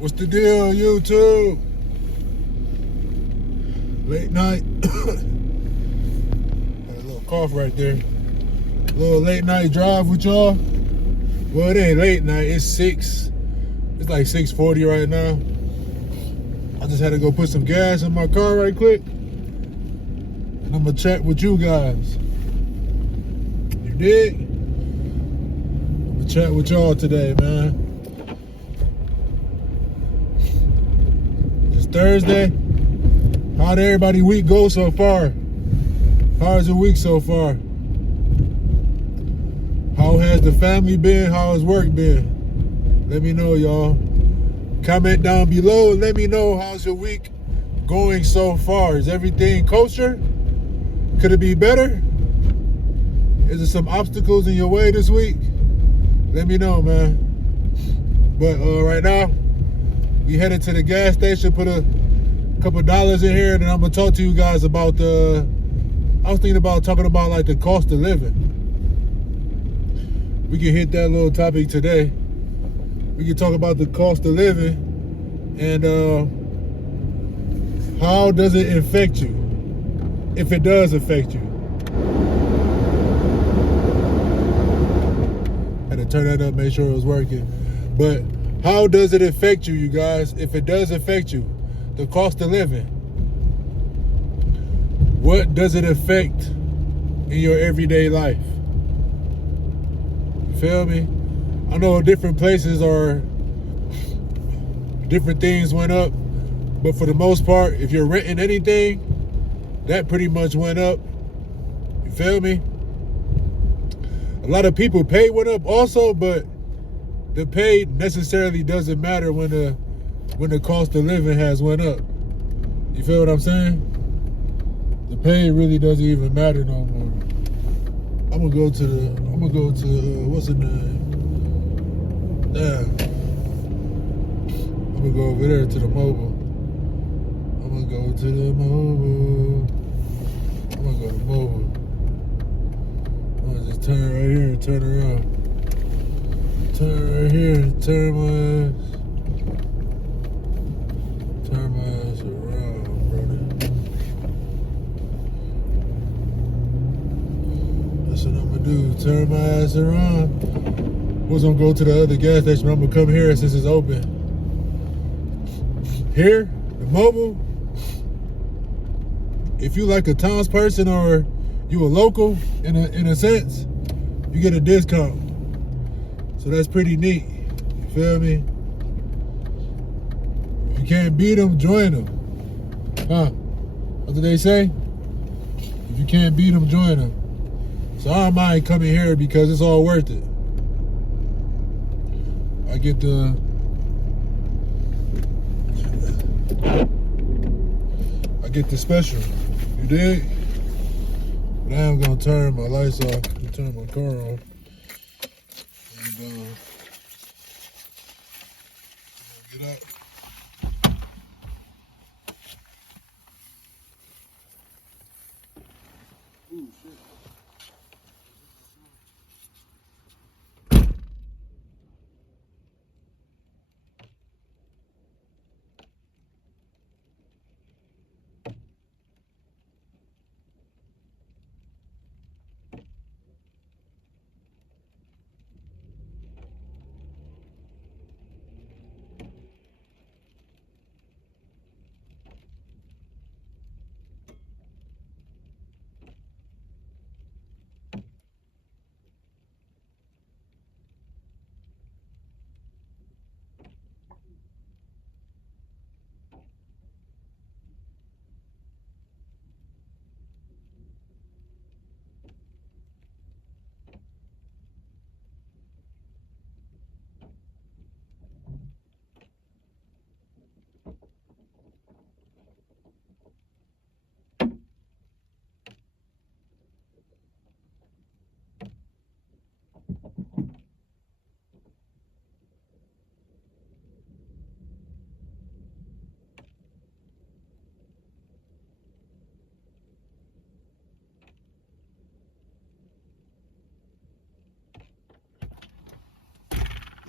What's the deal, YouTube? Late night. Had a little cough right there. A little late night drive with y'all. Well, it ain't late night. It's 6. It's like 6:40 right now. I just had to go put some gas in my car right quick. And I'm gonna chat with you guys. You dig? I'm gonna chat with y'all today, man. It's Thursday. How'd everybody week go so far? How's the week so far? How has the family been? How has work been? Let me know, y'all. Comment down below and let me know how's your week going so far. Is everything kosher? Could it be better? Is there some obstacles in your way this week? Let me know, man. But right now, we headed to the gas station, put a couple dollars in here, and then I'm gonna talk to you guys about I was thinking about talking about like the cost of living. We can hit that little topic today. We can talk about the cost of living and how does it affect you, if it does affect you. Had to turn that up, make sure it was working. But how does it affect you, you guys, if it does affect you? The cost of living. What does it affect in your everyday life? You feel me? I know different places are, different things went up, but for the most part, if you're renting anything, that pretty much went up. You feel me? A lot of people pay went up also, but the pay necessarily doesn't matter when the cost of living has went up. You feel what I'm saying? The pay really doesn't even matter no more. I'm gonna go to what's the name? Damn. I'm gonna go over there to the mobile. I'm gonna go to the mobile. I'm gonna go to mobile. I'm gonna just turn right here and turn around. Turn right here and turn my ass around, brother. That's what I'm gonna do. Turn my ass around. Was gonna go to the other gas station, but I'm gonna come here since it's open. Here, the mobile. If you like a townsperson or you a local in a sense, you get a discount. So that's pretty neat. You feel me? If you can't beat them, join them. Huh? What did they say? If you can't beat them, join them. So I don't mind coming here because it's all worth it. I get the special. You dig? But now I'm gonna turn my lights off and turn my car off. And get out. Ooh, shit.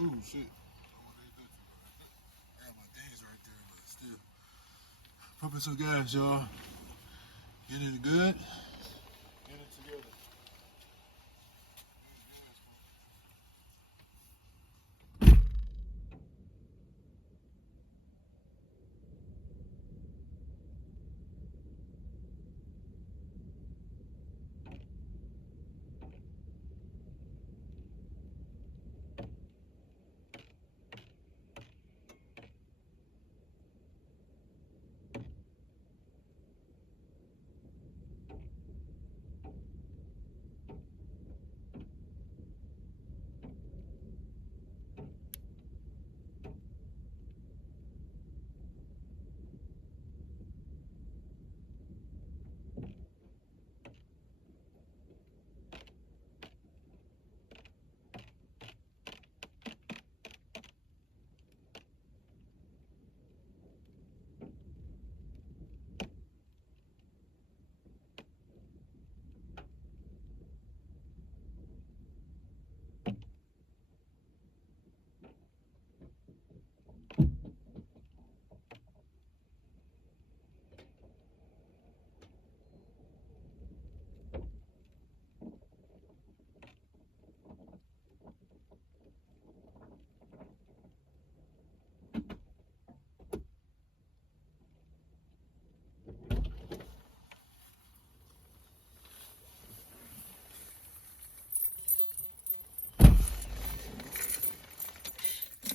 Ooh, shit. Pumping some gas, y'all. Getting it good. Get it together.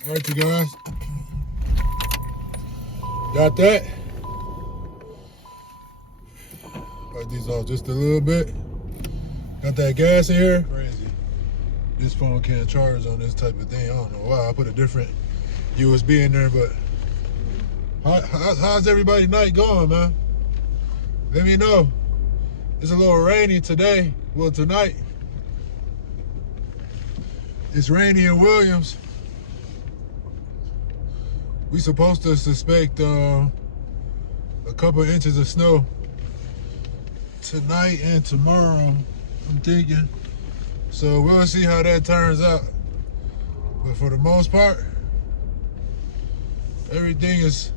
All right, you guys. Got that? Cut these off just a little bit. Got that gas in here. Crazy. This phone can't charge on this type of thing. I don't know why. I put a different USB in there, but how's everybody's night going, man? Let me know. It's a little rainy today. Well, tonight. It's rainy in Williams. We supposed to suspect a couple inches of snow tonight and tomorrow, I'm thinking. So we'll see how that turns out. But for the most part, everything is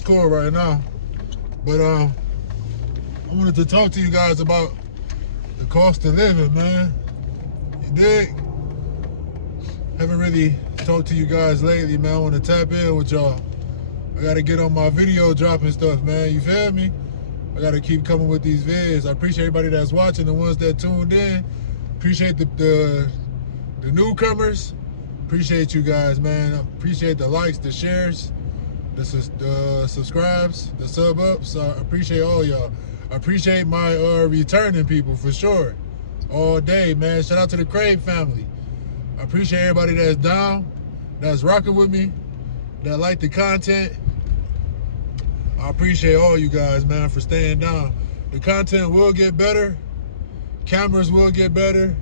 cool right now. But I wanted to talk to you guys about the cost of living, man. You dig? Haven't really talked to you guys lately, man. I want to tap in with y'all. I got to get on my video dropping stuff, man. You feel me? I got to keep coming with these vids. I appreciate everybody that's watching, the ones that tuned in. Appreciate the newcomers. Appreciate you guys, man. Appreciate the likes, the shares, the subscribes, the sub ups. I appreciate all y'all. I appreciate my returning people for sure. All day, man. Shout out to the CRAIB family. I appreciate everybody that's down, that's rocking with me, that like the content. I appreciate all you guys, man, for staying down. The content will get better. Cameras will get better.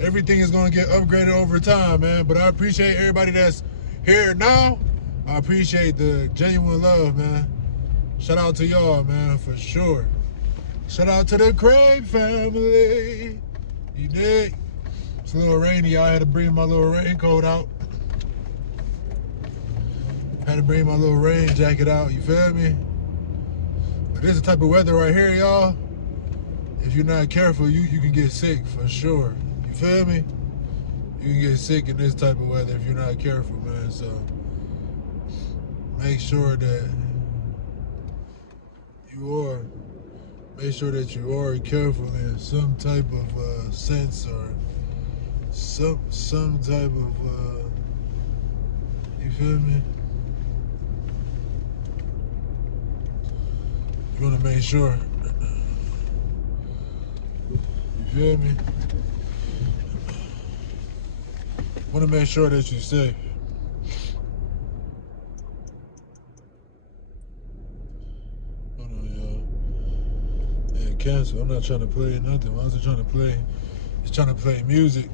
Everything is going to get upgraded over time, man. But I appreciate everybody that's here now. I appreciate the genuine love, man. Shout out to y'all, man, for sure. Shout out to the CRAIB family. You dig? It's a little rainy. I had to bring my little raincoat out. Had to bring my little rain jacket out. You feel me? But this is the type of weather right here, y'all. If you're not careful, you can get sick for sure. You feel me? You can get sick in this type of weather if you're not careful, man. So make sure that you are careful in some type of sense or some type of you feel me? You want to make sure. You feel me? Want to make sure that you're safe. Hold on, y'all. And cancel. I'm not trying to play nothing. I was trying to play. Just trying to play music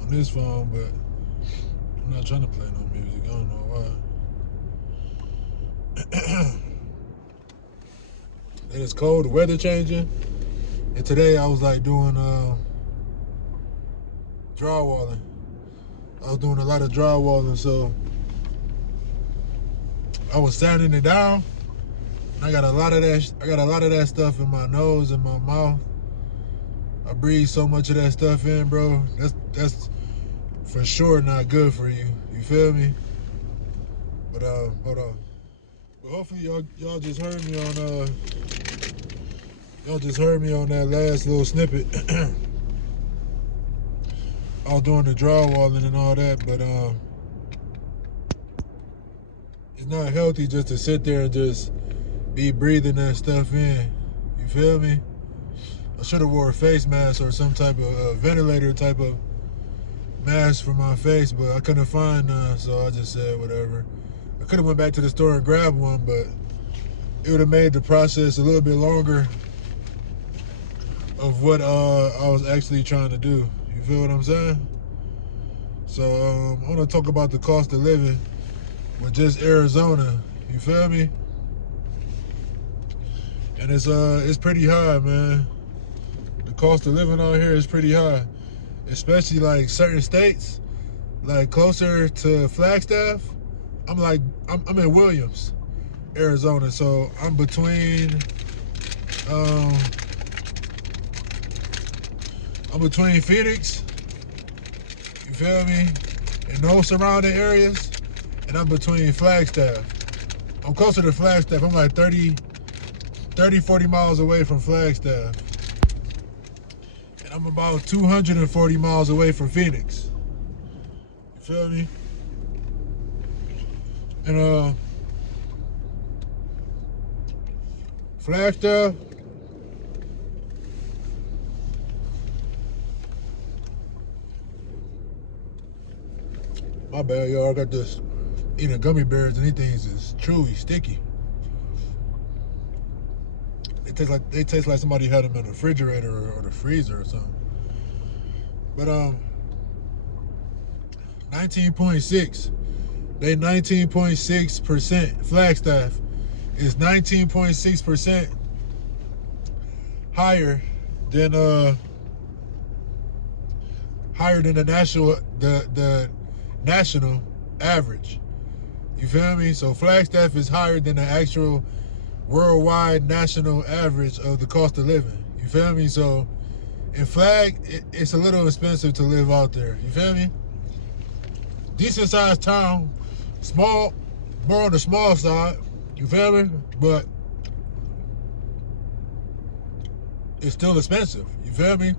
on this phone, but I'm not trying to play no music. I don't know why. And it's cold. The weather changing. And today I was like doing drywalling. I was doing a lot of drywalling, so I was sanding it down. I got a lot of that. I got a lot of that stuff in my nose and my mouth. I breathe so much of that stuff in, bro. That's for sure not good for you. You feel me? But hold on. But hopefully y'all just heard me on y'all just heard me on that last little snippet. I was doing the drywalling and all that, but it's not healthy just to sit there and just be breathing that stuff in. You feel me? I should have wore a face mask or some type of ventilator type of mask for my face, but I couldn't find none, so I just said whatever. I could have went back to the store and grabbed one, but it would have made the process a little bit longer of what I was actually trying to do. You feel what I'm saying? So I want to talk about the cost of living with just Arizona. You feel me? And it's pretty high, man. The cost of living out here is pretty high, especially like certain states, like closer to Flagstaff. I'm in Williams, Arizona, so I'm between Phoenix, you feel me, and those surrounding areas, and I'm between Flagstaff. I'm closer to Flagstaff. I'm like 30, 40 miles away from Flagstaff. And I'm about 240 miles away from Phoenix. You feel me? And Flagstaff, my bad, y'all. I got this eating gummy bears and these things is chewy, sticky. They taste like somebody had them in the refrigerator or the freezer or something. But 19.6. They 19.6%. Flagstaff is 19.6% higher than the national average. You feel me? So Flagstaff is higher than the actual worldwide national average of the cost of living. You feel me? So in Flag, it's a little expensive to live out there. You feel me? Decent sized town, small, more on the small side. You feel me? But it's still expensive. You feel me?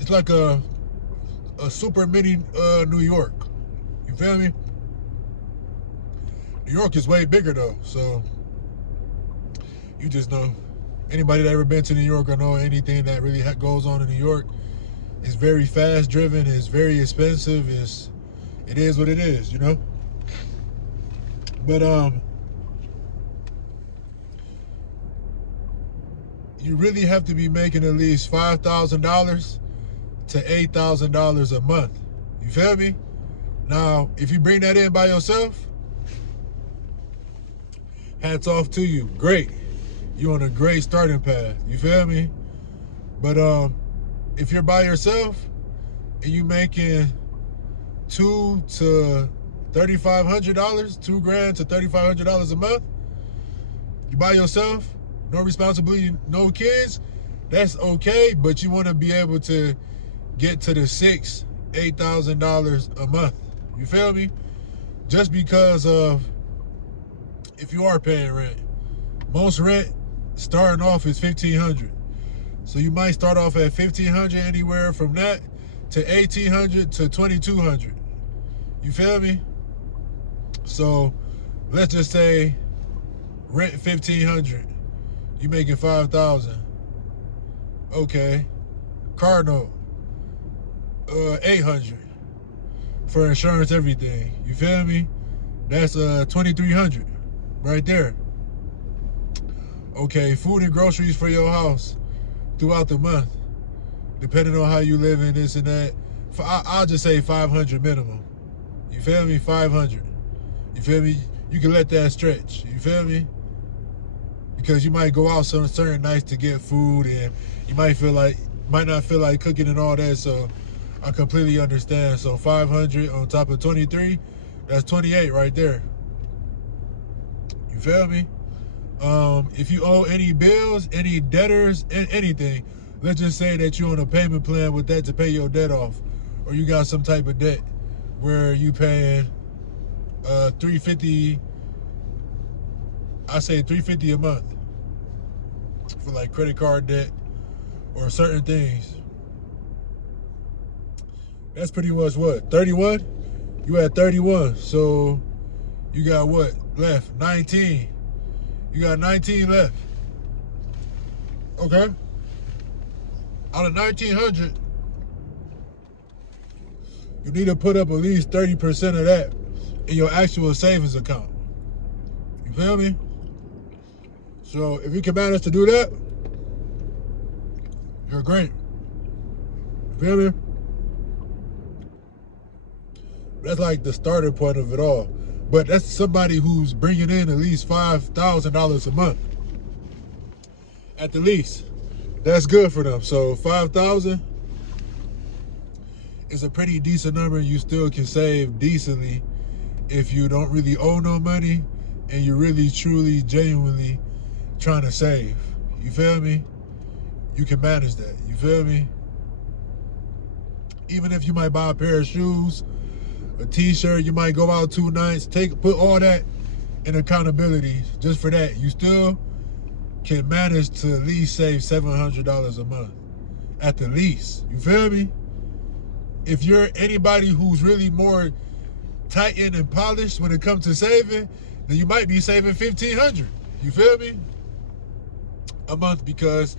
It's like a super mini New York. You feel me? New York is way bigger though, so you just know. Anybody that ever been to New York or know anything that really goes on in New York, it's very fast driven, it's very expensive, it is what it is, you know? But you really have to be making at least $5,000 to $8,000 a month. You feel me? Now, if you bring that in by yourself, hats off to you. Great. You're on a great starting path. You feel me? But if you're by yourself and you making $2,000 to $3,500, $2,000 to $3,500 a month, you by yourself, no responsibility, no kids, that's okay, but you want to be able to get to the $6,000, $8,000 a month. You feel me? Just because of if you are paying rent. Most rent starting off is $1,500. So you might start off at $1,500, anywhere from that to $1,800 to $2,200. You feel me? So let's just say rent $1,500. You making $5,000. Okay. Car note, $800 for insurance, everything. You feel me? That's $2,300 right there. Okay, food and groceries for your house throughout the month, depending on how you live in this and that. I'll just say $500 minimum. You feel me? $500. You feel me? You can let that stretch. You feel me? Because you might go out some certain nights to get food, and you might not feel like cooking and all that. So I completely understand. So 500 on top of 23, that's 28 right there. You feel me? If you owe any bills, any debtors, anything, let's just say that you're on a payment plan with that to pay your debt off, or you got some type of debt where you paying $350. I say $350 a month for like credit card debt or certain things. That's pretty much what, 31? You at 31, so you got what left? 19. You got 19 left. Okay. Out of 1,900, you need to put up at least 30% of that in your actual savings account. You feel me? So if you can manage to do that, you're great. You feel me? That's like the starting point of it all. But that's somebody who's bringing in at least $5,000 a month. At the least. That's good for them. So 5,000 is a pretty decent number. You still can save decently if you don't really owe no money and you're really, truly, genuinely trying to save. You feel me? You can manage that. You feel me? Even if you might buy a pair of shoes, a t-shirt, you might go out 2 nights, put all that in accountability just for that. You still can manage to at least save $700 a month. At the least. You feel me? If you're anybody who's really more tightened and polished when it comes to saving, then you might be saving $1,500. You feel me? A month, because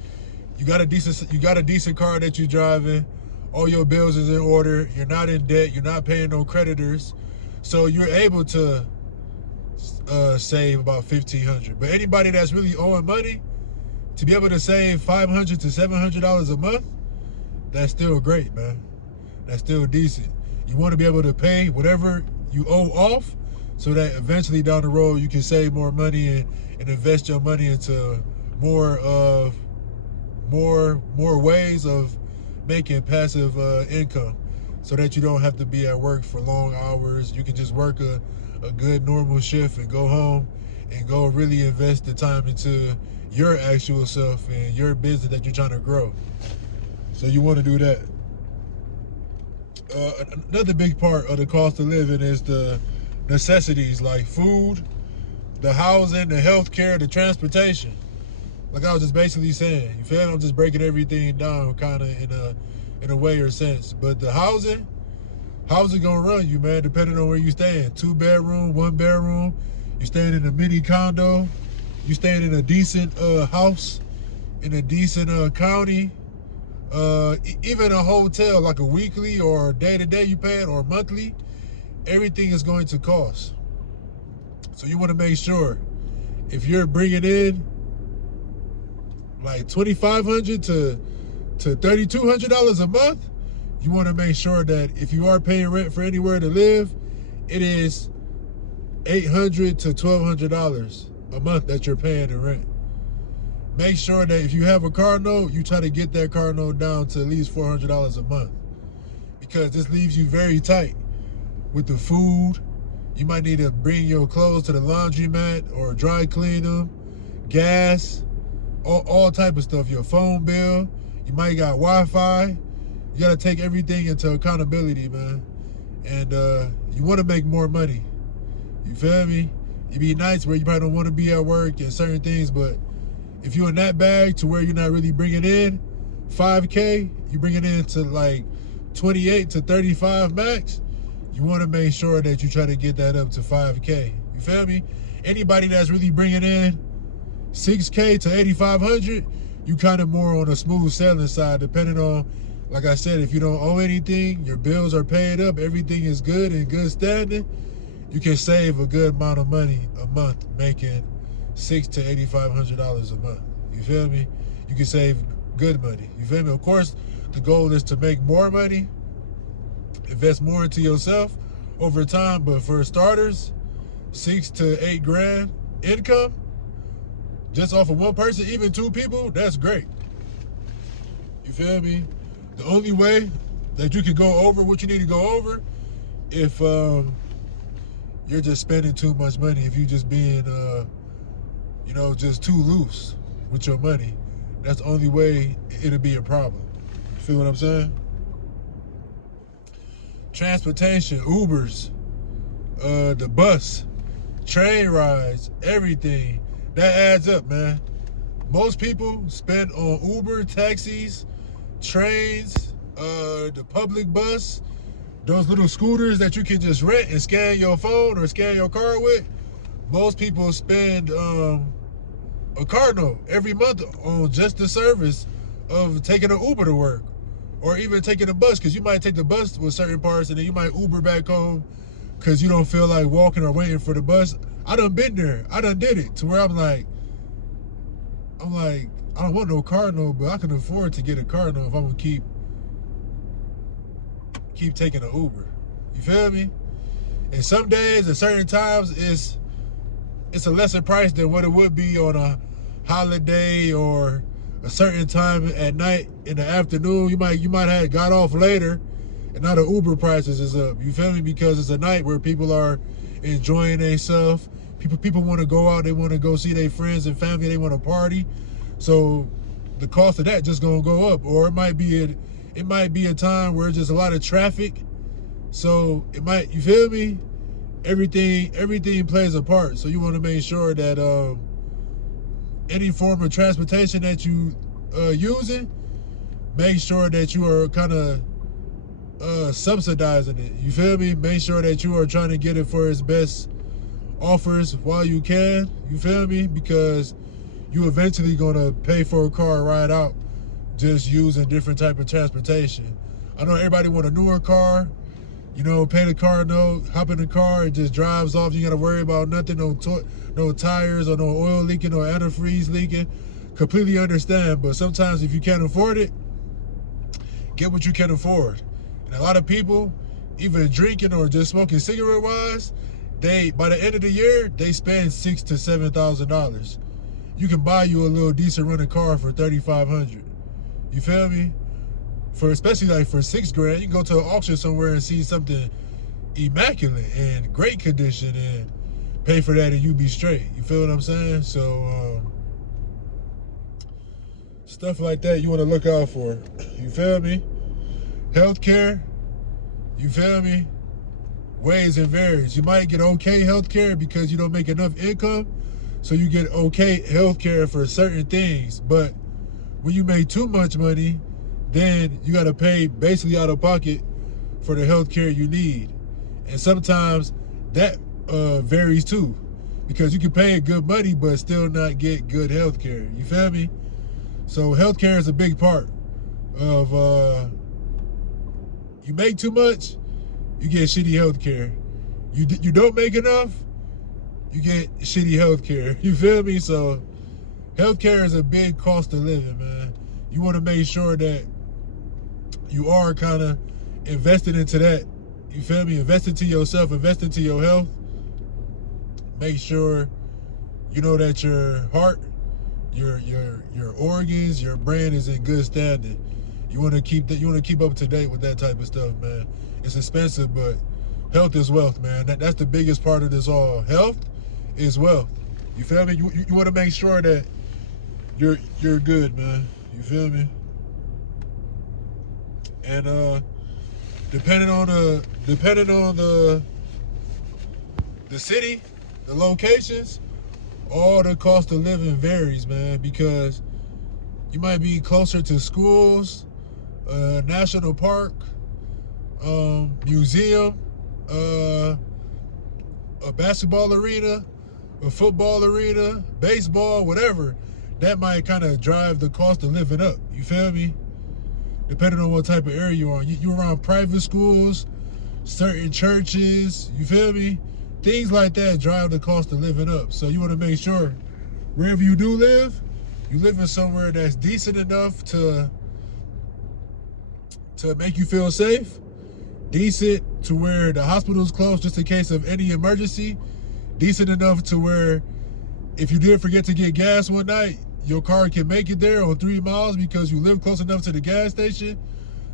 you got a decent car that you're driving. All your bills is in order. You're not in debt. You're not paying no creditors. So you're able to save about $1,500. But anybody that's really owing money, to be able to save $500 to $700 a month, that's still great, man. That's still decent. You want to be able to pay whatever you owe off, so that eventually down the road you can save more money and invest your money into more ways of making passive income, so that you don't have to be at work for long hours. You can just work a good normal shift and go home and go really invest the time into your actual self and your business that you're trying to grow. So you want to do that. Another big part of the cost of living is the necessities like food, the housing, the healthcare, the transportation. Like I was just basically saying, you feel me? I'm just breaking everything down kind of in a way or sense. But the housing gonna run you, man, depending on where you staying. 2-bedroom, 1-bedroom, you staying in a mini condo, you staying in a decent house, in a decent county, even a hotel, like a weekly or day-to-day you paying or monthly, everything is going to cost. So you want to make sure if you're bringing in like $2,500 to $3,200 a month, you want to make sure that if you are paying rent for anywhere to live, it is $800 to $1,200 a month that you're paying in rent. Make sure that if you have a car note, you try to get that car note down to at least $400 a month, because this leaves you very tight with the food. You might need to bring your clothes to the laundromat or dry clean them, gas, all type of stuff, your phone bill. You might got Wi-Fi. You got to take everything into accountability, man. And you want to make more money. You feel me? You be nights where you probably don't want to be at work and certain things, but if you're in that bag to where you're not really bringing in $5K, you bring it in to like 28 to 35 max, you want to make sure that you try to get that up to $5K. You feel me? Anybody that's really bringing in $6K to $8,500, you kind of more on a smooth sailing side, depending on, like I said, if you don't owe anything, your bills are paid up, everything is good and good standing, you can save a good amount of money a month, making $600 to $8,500 a month. You feel me? You can save good money. You feel me? Of course, the goal is to make more money, invest more into yourself over time, but for starters, 6 to 8 grand income just off of one person, even 2 people, that's great. You feel me? The only way that you can go over what you need to go over, if you're just spending too much money, if you just being you know, just too loose with your money, that's the only way it'll be a problem. You feel what I'm saying? Transportation, Ubers, the bus, train rides, everything, that adds up, man. Most people spend on Uber, taxis, trains, the public bus, those little scooters that you can just rent and scan your phone or scan your car with. Most people spend a car note every month on just the service of taking an Uber to work, or even taking a bus, because you might take the bus with certain parts and then you might Uber back home because you don't feel like walking or waiting for the bus. I done been there. I done did it to where I'm like, I don't want no car note, but I can afford to get a car note if I'm gonna keep taking an Uber. You feel me? And some days, at certain times, it's a lesser price than what it would be on a holiday or a certain time at night in the afternoon. You might have got off later, and now the Uber prices is up. You feel me? Because it's a night where people are enjoying themselves. People want to go out. They want to go see their friends and family. They want to party. So the cost of that just gonna go up. Or it might be a time where it's just a lot of traffic. So it might, you feel me? Everything plays a part. So you want to make sure that any form of transportation that you using, make sure that you are kind of subsidizing it. You feel me? Make sure that you are trying to get it for its best offers while you can. You feel me? Because you eventually gonna pay for a car ride out just using different type of transportation. I know everybody want a newer car, you know, pay the car note, hop in the car, it just drives off. You gotta worry about nothing, no tires or no oil leaking or antifreeze leaking. Completely understand, but sometimes if you can't afford it, get what you can afford. And a lot of people, even drinking or just smoking cigarette wise, by the end of the year, they spend $6,000 to $7,000. You can buy you a little decent running car for $3,500. You feel me? Especially like for $6,000, you can go to an auction somewhere and see something immaculate and great condition and pay for that and you be straight. You feel what I'm saying? So stuff like that you want to look out for. You feel me? Healthcare, you feel me? Ways and varies. You might get okay healthcare because you don't make enough income, so you get okay healthcare for certain things. But when you make too much money, then you got to pay basically out of pocket for the healthcare you need. And sometimes that varies too, because you can pay good money but still not get good healthcare. You feel me? So healthcare is a big part of you make too much, you get shitty healthcare. You don't make enough, you get shitty healthcare. You feel me? So healthcare is a big cost of living, man. You want to make sure that you are kind of invested into that. You feel me? Invest into yourself, invest into your health. Make sure you know that your heart, your organs, your brain is in good standing. You want to keep up to date with that type of stuff, man. It's expensive, but health is wealth, man. That's the biggest part of this all. Health is wealth. You feel me? You want to make sure that you're good, man. You feel me? And depending on the city, the locations, all the cost of living varies, man, because you might be closer to schools, national park, museum, a basketball arena, a football arena, baseball, whatever. That might kind of drive the cost of living up. You feel me? Depending on what type of area you're on. You around private schools, certain churches, you feel me? Things like that drive the cost of living up. So you want to make sure wherever you do live, you live in somewhere that's decent enough to make you feel safe, decent to where the hospital's close just in case of any emergency, decent enough to where if you did forget to get gas one night, your car can make it there on 3 miles because you live close enough to the gas station.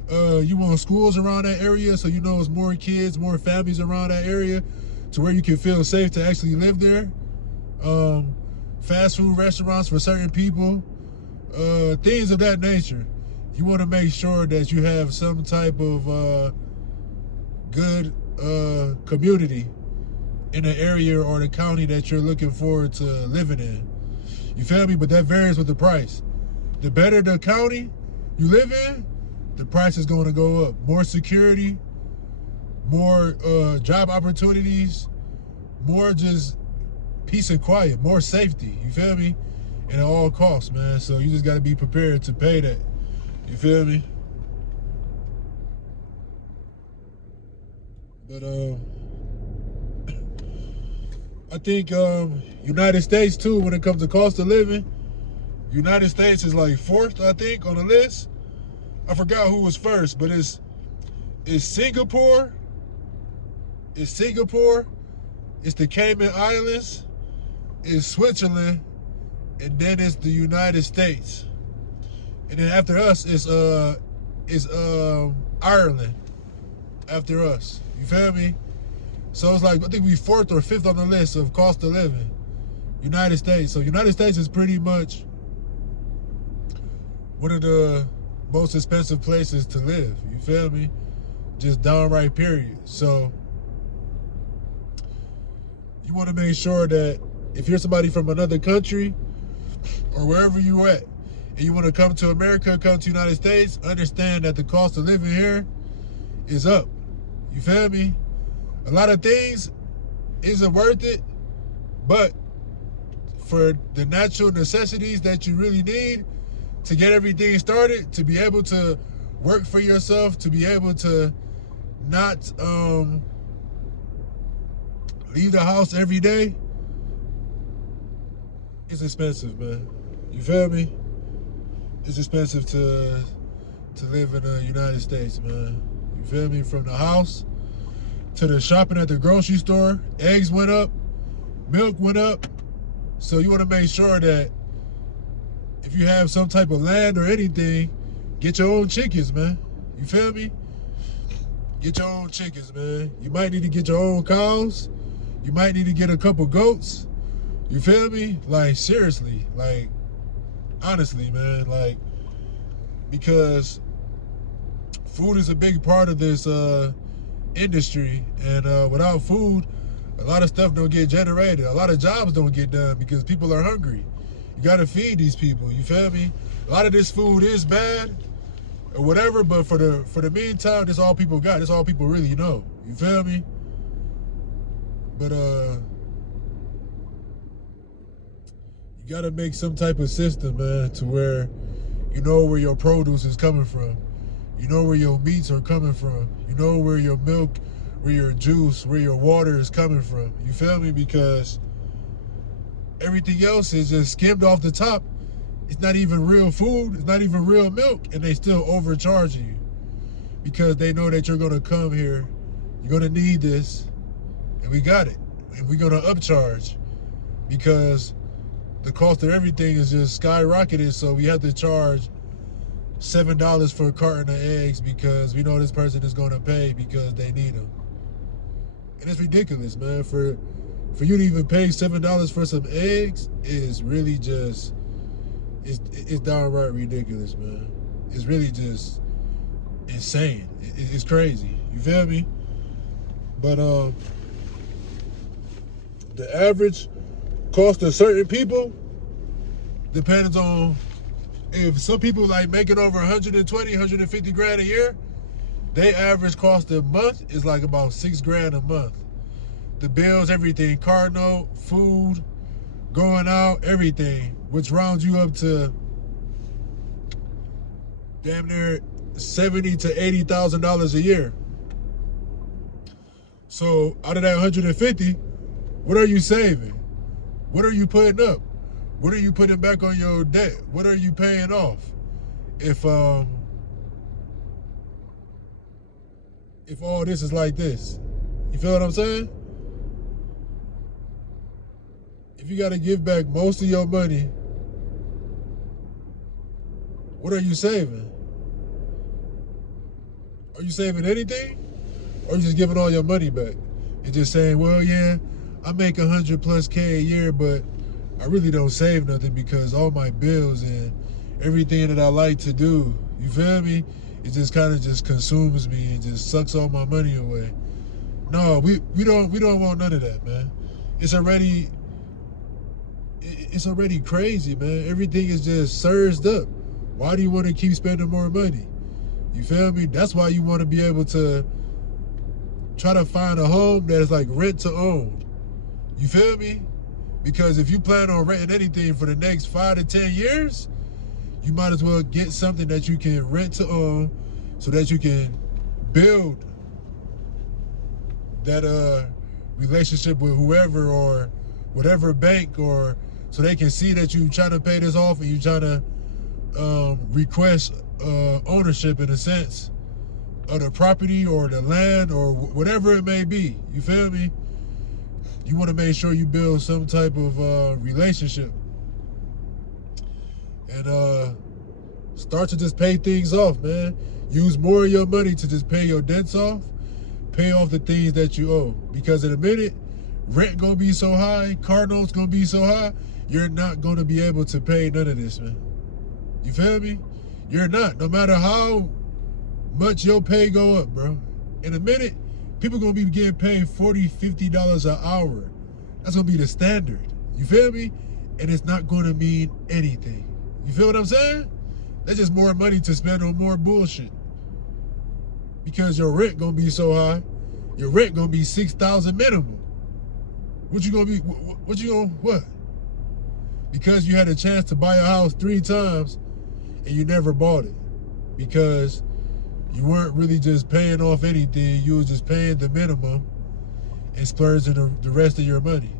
You want schools around that area, so you know it's more kids, more families around that area to where you can feel safe to actually live there. fast food restaurants for certain people, things of that nature. You want to make sure that you have some type of good community in the area or the county that you're looking forward to living in. You feel me? But that varies with the price. The better the county you live in, the price is going to go up. More security, more job opportunities, more just peace and quiet, more safety. You feel me? And at all costs, man. So you just got to be prepared to pay that. You feel me? But I think United States too, when it comes to cost of living, United States is like 4th, I think, on the list. I forgot who was first, but it's Singapore. It's Singapore. It's the Cayman Islands. It's Switzerland, and then it's the United States. And then after us, it's Ireland. After us, you feel me? So it's like, I think we 4th or 5th on the list of cost of living. United States. So United States is pretty much one of the most expensive places to live. You feel me? Just downright period. So you want to make sure that if you're somebody from another country or wherever you at, and you want to come to America, come to the United States, understand that the cost of living here is up. You feel me? A lot of things isn't worth it, but for the natural necessities that you really need to get everything started, to be able to work for yourself, to be able to not leave the house every day, it's expensive, man. You feel me? It's expensive to live in the United States, man. You feel me? From the house to the shopping at the grocery store, eggs went up, milk went up. So you want to make sure that if you have some type of land or anything, get your own chickens, man. You feel me? Get your own chickens, man. You might need to get your own cows. You might need to get a couple goats. You feel me? Like, seriously, like, honestly, man, like, because food is a big part of this industry, and without food, a lot of stuff don't get generated. A lot of jobs don't get done because people are hungry. You gotta feed these people, you feel me? A lot of this food is bad or whatever, but for the meantime, that's all people got. That's all people really know. You feel me? But you gotta make some type of system, man, to where you know where your produce is coming from. You know where your meats are coming from. You know where your milk, where your juice, where your water is coming from. You feel me? Because everything else is just skimmed off the top. It's not even real food. It's not even real milk. And they still overcharging you because they know that you're going to come here. You're going to need this. And we got it. And we're going to upcharge because the cost of everything is just skyrocketed. So we have to charge $7 for a carton of eggs because we know this person is going to pay because they need them. And it's ridiculous, man. For you to even pay $7 for some eggs is really just, it's downright ridiculous, man. It's really just insane. It's crazy. You feel me? But the average cost of certain people depends on, if some people like making over 120, 150 grand a year, they average cost a month is like about $6 grand a month. The bills, everything, car note, food, going out, everything, which rounds you up to damn near $70,000 to $80,000 a year. So out of that 150, what are you saving? What are you putting up? What are you putting back on your debt? What are you paying off? If all this is like this, you feel what I'm saying? If you got to give back most of your money, what are you saving? Are you saving anything? Or are you just giving all your money back and just saying, well, yeah, I make 100+ K a year, but I really don't save nothing because all my bills and everything that I like to do, you feel me? It just kind of just consumes me and just sucks all my money away. No, we don't want none of that, man. It's already crazy, man. Everything is just surged up. Why do you want to keep spending more money? You feel me? That's why you want to be able to try to find a home that is like rent to own. You feel me? Because if you plan on renting anything for the next 5 to 10 years, you might as well get something that you can rent to own so that you can build that relationship with whoever or whatever bank, or so they can see that you trying to pay this off and you trying to request ownership in a sense of the property or the land or whatever it may be. You feel me? You want to make sure you build some type of relationship and start to just pay things off, man. Use more of your money to just pay your debts off, pay off the things that you owe. Because in a minute, rent gonna be so high, car notes gonna be so high, you're not gonna be able to pay none of this, man. You feel me? You're not. No matter how much your pay go up, bro. In a minute, people gonna be getting paid $40, $50 an hour. That's gonna be the standard. You feel me? And it's not gonna mean anything. You feel what I'm saying? That's just more money to spend on more bullshit. Because your rent gonna be so high, your rent gonna be $6,000 minimum. What you gonna be? What? Because you had a chance to buy a house 3 times and you never bought it because you weren't really just paying off anything. You was just paying the minimum and splurging the rest of your money.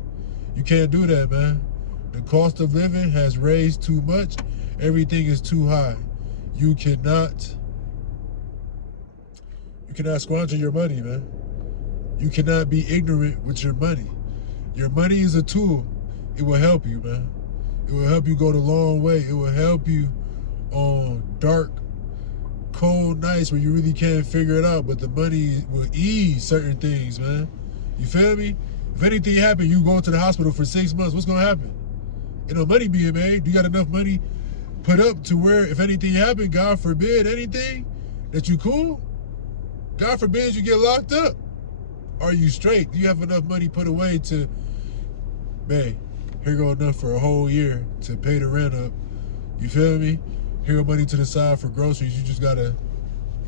You can't do that, man. The cost of living has raised too much. Everything is too high. You cannot squander your money, man. You cannot be ignorant with your money. Your money is a tool. It will help you, man. It will help you go the long way. It will help you on dark, cold nights where you really can't figure it out, but the money will ease certain things, man. You feel me? If anything happen, you go to the hospital for 6 months, what's gonna happen? You know, money being made. You got enough money put up to where if anything happened, God forbid anything, that you cool? God forbid you get locked up. Are you straight? Do you have enough money put away to, man, here go enough for a whole year to pay the rent up? You feel me? Here go money to the side for groceries. You just gotta,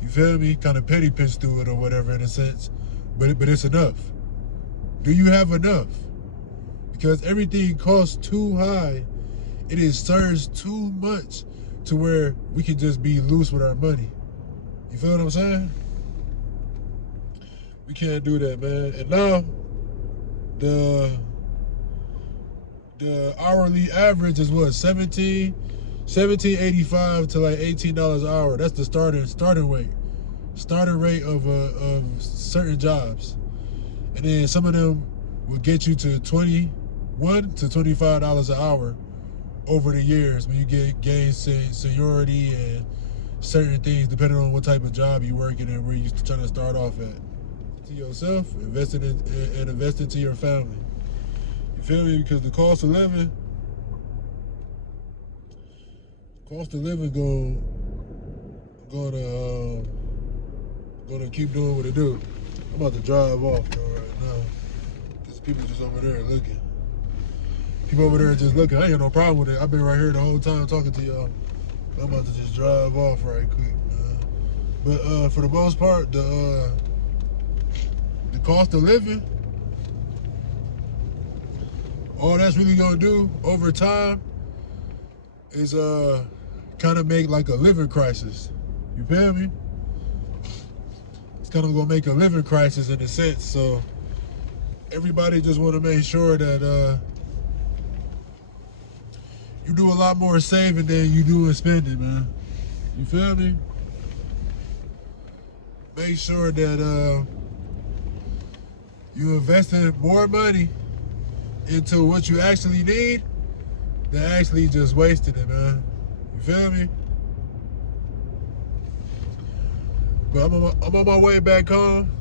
you feel me? Kind of petty pinch through it or whatever in a sense. But it's enough. Do you have enough? Because everything costs too high. It is surged too much to where we can just be loose with our money. You feel what I'm saying? We can't do that, man. And now the hourly average is what, $17.85 to like $18 an hour. That's the starting rate of certain jobs. And then some of them will get you to $21 to $25 an hour over the years when you gain seniority and certain things depending on what type of job you're working and where you're trying to start off at. To yourself, invest into your family. You feel me? Because the cost of living gonna keep doing what it do. I'm about to drive off though right now. There's people just over there looking. People over there just looking. I ain't got no problem with it. I've been right here the whole time talking to y'all. I'm about to just drive off right quick, man. But for the most part, the cost of living, all that's really gonna do over time is kind of make like a living crisis. You feel me? It's kind of gonna make a living crisis in a sense. So everybody just want to make sure that you do a lot more saving than you do in spending, man. You feel me? Make sure that you investing more money into what you actually need than actually just wasting it, man. You feel me? But I'm on my way back home.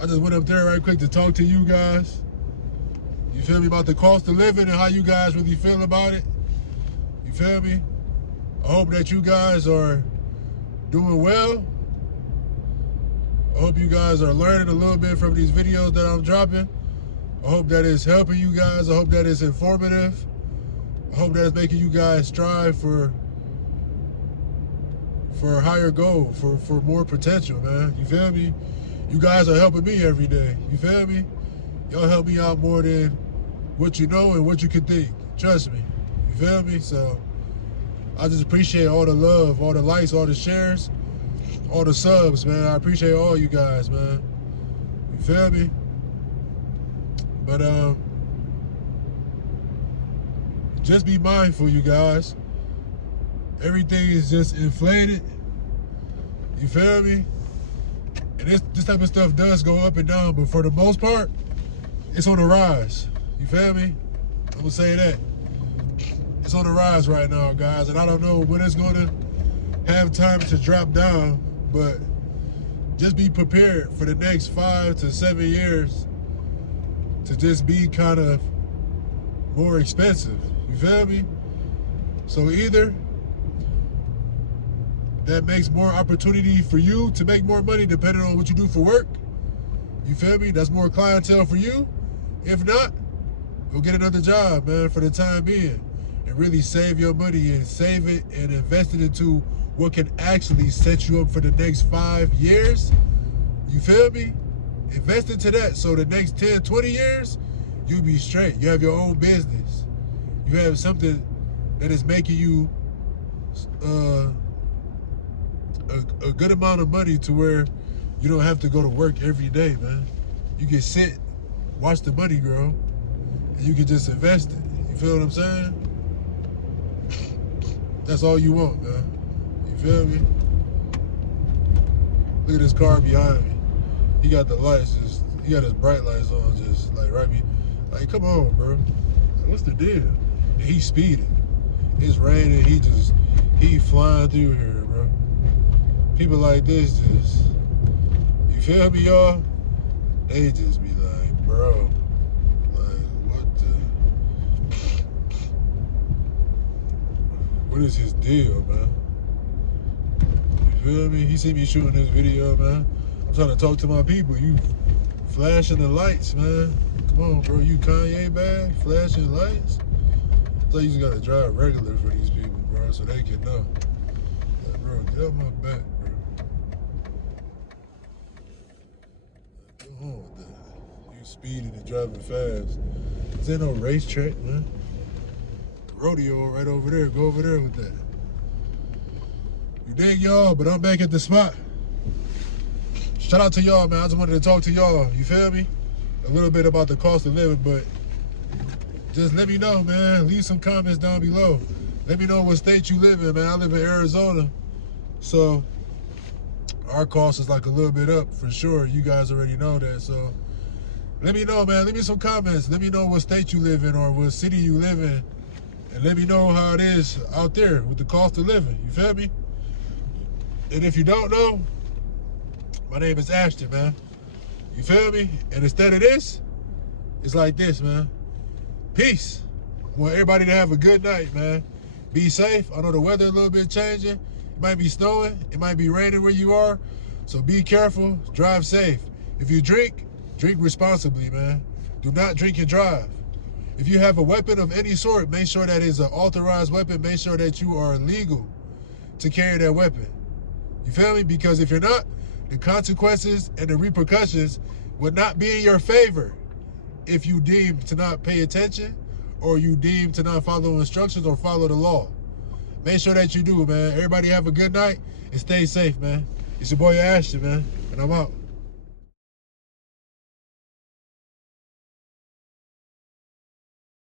I just went up there right quick to talk to you guys. You You feel me? About the cost of living and how you guys really feel about it. You feel me? I hope that you guys are doing well. I hope you guys are learning a little bit from these videos that I'm dropping. I hope that it's helping you guys. I hope that it's informative. I hope that it's making you guys strive for a higher goal, for more potential, man. You feel me? You guys are helping me every day. You feel me? Y'all help me out more than what you know and what you can think. Trust me. You feel me? So I just appreciate all the love, all the likes, all the shares, all the subs, man. I appreciate all you guys, man. You feel me? But just be mindful, you guys. Everything is just inflated. You feel me? And this type of stuff does go up and down, but for the most part, it's on the rise. You feel me? I'm gonna say that. It's on the rise right now, guys, and I don't know when it's gonna have time to drop down, but just be prepared for the next 5 to 7 years to just be kind of more expensive. You feel me? So either that makes more opportunity for you to make more money depending on what you do for work. You feel me? That's more clientele for you. If not, go get another job, man, for the time being, and really save your money and save it and invest it into what can actually set you up for the next 5 years. You feel me? Invest into that so the next 10, 20 years, you be straight. You have your own business. You have something that is making you a good amount of money to where you don't have to go to work every day, man. You can sit, watch the money grow, and you can just invest it. You feel what I'm saying? That's all you want, man. You feel me? Look at this car behind me. He got the lights, he got his bright lights on, just like right me. Like, come on, bro. What's the deal? And he's speeding. It's raining. He flying through here, bro. People like this just, you feel me, y'all? They just be like, bro, like, what is his deal, man? You feel me? He see me shooting this video, man. I'm trying to talk to my people. You flashing the lights, man. Come on, bro. You Kanye bag, flashing lights? I thought you just gotta drive regular for these people, bro, so they can know. Like, bro, get up my back, bro. Come on with that. You speeding and driving fast. This ain't no racetrack, man. Rodeo right over there. Go over there with that. You dig, y'all? But I'm back at the spot. Shout out to y'all, man. I just wanted to talk to y'all. You feel me? A little bit about the cost of living, but just let me know, man. Leave some comments down below. Let me know what state you live in, man. I live in Arizona, so our cost is like a little bit up for sure. You guys already know that, so let me know, man. Leave me some comments. Let me know what state you live in or what city you live in, and let me know how it is out there with the cost of living. You feel me? And if you don't know, my name is Ashton, man. You feel me? And instead of this, it's like this, man. Peace. I want everybody to have a good night, man. Be safe. I know the weather a little bit changing. It might be snowing. It might be raining where you are. So be careful. Drive safe. If you drink, drink responsibly, man. Do not drink and drive. If you have a weapon of any sort, make sure that it's an authorized weapon. Make sure that you are legal to carry that weapon. You feel me? Because if you're not, the consequences and the repercussions would not be in your favor if you deem to not pay attention or you deem to not follow instructions or follow the law. Make sure that you do, man. Everybody have a good night and stay safe, man. It's your boy Ashton, man, and I'm out.